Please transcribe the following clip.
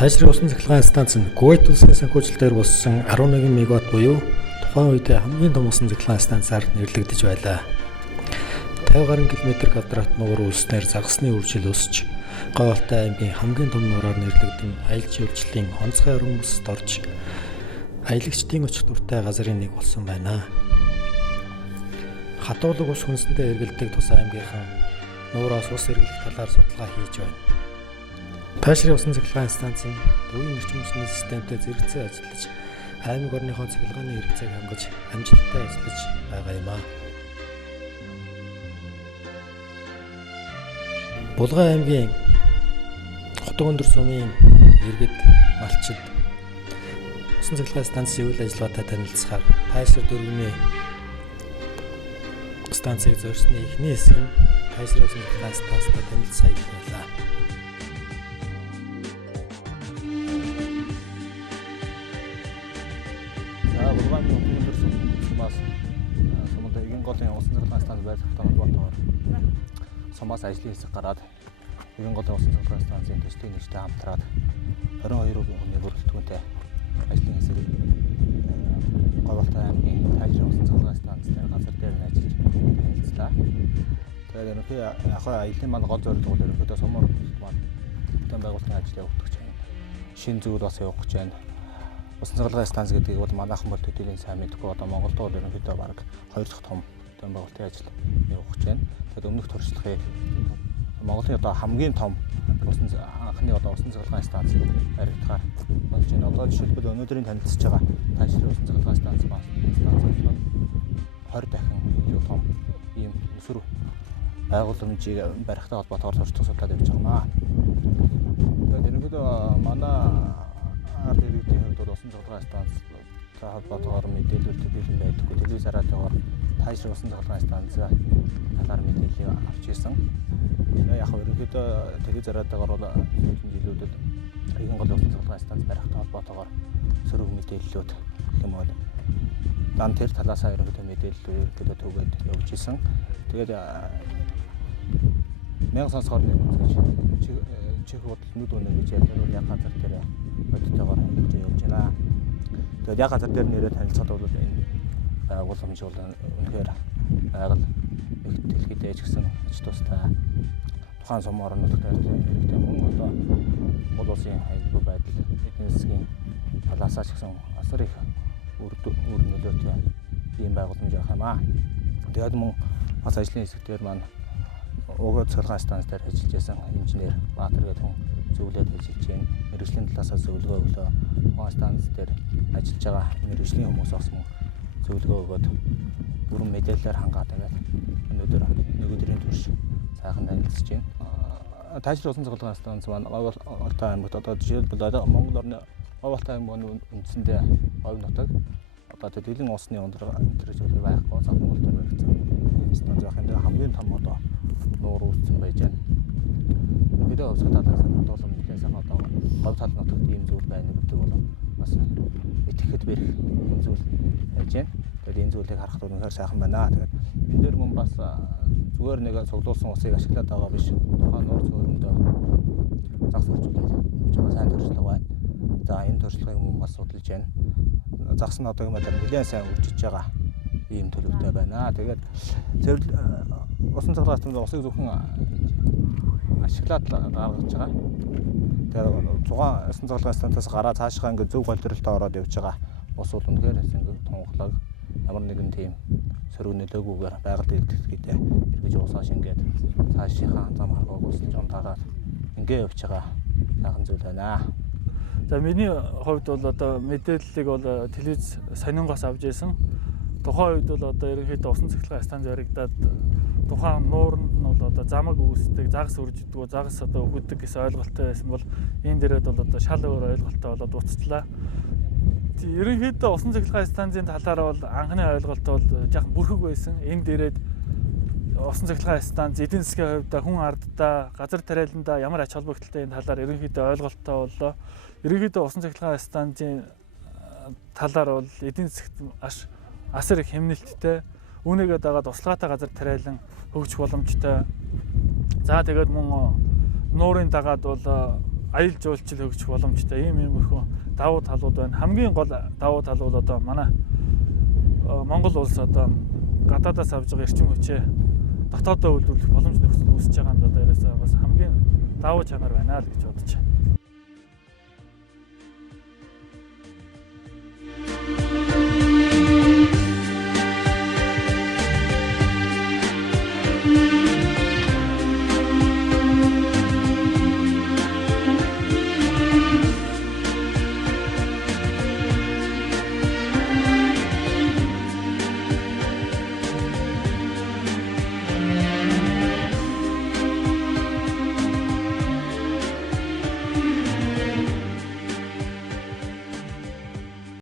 Тайшрын усан цахилгаан станц нь Кувейт улсын санхүүжилтээр болсон 11 мегаватт буюу тухайн үед хамгийн том усан цахилгаан станцаар нэрлэгдэж байлаа. 50 гаруй км квадрат нуур үлснээр загасны үржил өсч, Говьалтай аймгийн хамгийн том нуураар нэрлэгдэн аялал жуулчлалын онцгой орон бүсэд орж, аялагчдын очих дуртай газрын нэг болсон байна. Хатуулаг ус хүнсэндээ эргэлдэг тус аймгийнхан нуураас ус эргэлэх талаар судалгаа хийж байна. Тайшрын усан цахилгаан станц нь буян эрчим хүчний системтэй зэрэгцээ ажиллаж, аймаг орныхоо цахилгааны хэрэгцээг хангаж амжилттай ажиллаж байгаа юм а. Булган аймгийн Хотог өндөр сумын иргэд малчид усан цахилгаан станцын үйл ажиллагаатай танилцахаар Тайшрын дөрвийн станцыг зорьсны эхний хэсэг нь Тайшрын усан цахилгаан станцтай танилцах юм байлаа. Булган аймгийн өндөр сумаас сумд Игэн голын усан цахилгаан станц байх холбоотойгоор сумаас ажлын хэсэг гараад Игэн голын усан цахилгаан станцын төслийн нэгжтэй хамтраад 22 хүний бүрэлдэхүүнтэй ажлын хэсэг Говьалтай аймгийн Тайшрын усан цахилгаан станц дээр газар дээр нь ажиллаж танилцлаа. Тэгээд ерөнхий аялын маань гол зорилго бол ерөнхийдөө сумын маань бүтээн байгуулалтын ажлыг өгдөг чинь шинэ зүйл бас явах гэж байна. Усан цахилгаан станц гэдгийг бол манайхан бол төдийлөн сайн мэдгүй. Одоо Монголд бол ерөнхийдөө баг 2 дахь том бүтээн байгуулалтын ажил явах гэж байна. Тэгээд өмнөх туршлагыг Монголын одоо хамгийн том анхны усан цахилгаан станцыг баригдахаар болж байна. Одоо жишээлбэл өнөөдрийн танилцж байгаа Тайшрын усан цахилгаан станц маань 20 дахин илүү том ийм нөхөр байгууламжийг барихтай холбоотойгоор туршлага судлаад явж байгаа маа. Тэгээд ерөнхийдөө манай ард иргэдийн хувьд бол усан цахилгаан станцтай холбоотойгоор мэдээлэл төдийлөн байдаггүй. Телевизараатайгаар Тайшрын усан цахилгаан станцаа талаар мэдээлэл авч ирсэн. Яг ерөнхийдөө телевизараатайгаар бол сүүлийн жилүүдэд Игэн голын усан цахилгаан станц барихтай холбоотойгоор сөрөг мэдээллүүд юм бол дан тэр талаасаа ерөнхийдөө мэдээлэл ерөнхийдөө төгөөд явж исэн. Тэгээд мянга сонсохоор нэг чих бодол нүд өнө гэж ялгар яг газар дээр бодтойгоор хийж явж байна. Тэгээд яг газар дээр нэрээ танилцахад бол энэ байгууламж бол үнэхээр байгаль их дэлхийд ээж гсэн ач тустай тухайн сум орон нутгад хэрэгтэй мөн одоо Монгол улсын аюулгүй байдал эдийн засгийн талаасаа ч гэсэн асар их үр нөлөөтэй ийм байгууламж явах юм аа. Тэгээд мөн бас ажлын хэсэг дээр маань усан цахилгаан станц дээр ажиллаж байсан инженер Баатар гэдэг хүн зөвлөд ажиллаж байна. Мэргэжлийн талаасаа зөвлөгөө өглөө тухайн станц дээр ажиллаж байгаа мэргэжлийн хүмүүс бас мөн зөвлөгөө өгөөд бүрэн мэдээлэлээр хангаад байгаа. Өнөөдөр нэг өдрийн турш сайхан танилцж байна. Тайшрын усан цахилгаан станц маань Говьалтай аймагт одоо жишээлбэл Монгол орны Говьалтай аймгийн үндсэндээ говь нутаг одоо төдийлөн усны өндөр зэрэг байхгүй цаг Монгол төр баригдсан. Энэ станц яг энэ хамгийн том одоо нуур үүссэн байж байна. Бид өвсгөд хадгалсан нэлээд сайн одоо говь тал нутагт ийм зүйл байна гэдэг бол бас итгэхэд бэрх ийм зүйл байж байна. Тэгээд энэ зүйлийг харахад үнэхээр сайхан байна. Тэгээд энэ дээр мөн бас зүгээр нэг цуглуулсан усыг ашиглаад байгаа биш. Тухайн нуур цөөрөндөө загас үржүүлээд явж байгаа сайн туршлага байна. За энэ туршлагыг мөн бас судалж байна. Загас нь одоогийн байдлаар нэлээд сайн үржиж байгаа ийм төлөвтэй байна. Тэгээд усан цахилгаан станцын усыг зөвхөн ашиглаад гаргаж байгаа. Тэгээд 6 усан цахилгаан станцаас гараа цаашгаа ингээд зөв голдролтой ороод явж байгаа ус бол үнэхээр ингээд тунгалаг ямар нэгэн тийм сөрөг нөлөөгүйгээр байгаль дэлгэцгээтэй эргэж уусааш ингээд цаашийнхаа зам харгууг өсөлж унтаад ингээд явж байгаа сайхан зүйл байна. За миний хувьд бол одоо мэдээллийг бол телевиз сонингоос авч ирсэн. Тухайн үед бол одоо ерөнхийдөө усан цахилгаан станц баригдаад тухайн нууранд нь бол одоо замаг үүсдэг, загас үржидгүү, загас одоо өгдөг гэсэн ойлголттой байсан бол энэ дээрээ бол одоо шал өөр ойлголттой болоод уцтлаа. Ерөнхийдөө усан цахилгаан станцын талаараа бол анхны ойлголт бол жоохон бүрхэг байсан. Энэ дээрээ усан цахилгаан станц эдийн засгийн хувьд хүн ардаа, газар тариаландаа ямар ач холбогдолтой энэ талаар ерөнхийдөө ойлголттой боллоо. Ерөнхийдөө усан цахилгаан станцын талаар бол эдийн засгт асар их хэмнэлттэй, үүнийгээ дагаад услаатай газар тариалан хөгжих боломжтой. За тэгээд мөн нуурын дагаад бол аюул жуулчлал өгөх боломжтой иймэрхүү давуу талууд байна. Хамгийн гол давуу тал бол одоо манай Монгол улс одоо гадаадаас авж байгаа эрчим хүчээ дотоодоо үйлдвэрлэх боломж нөхцөл үүсэж байгаа нь одоо ерөөсөө бас хамгийн давуу чанар байна л гэж бодож байна.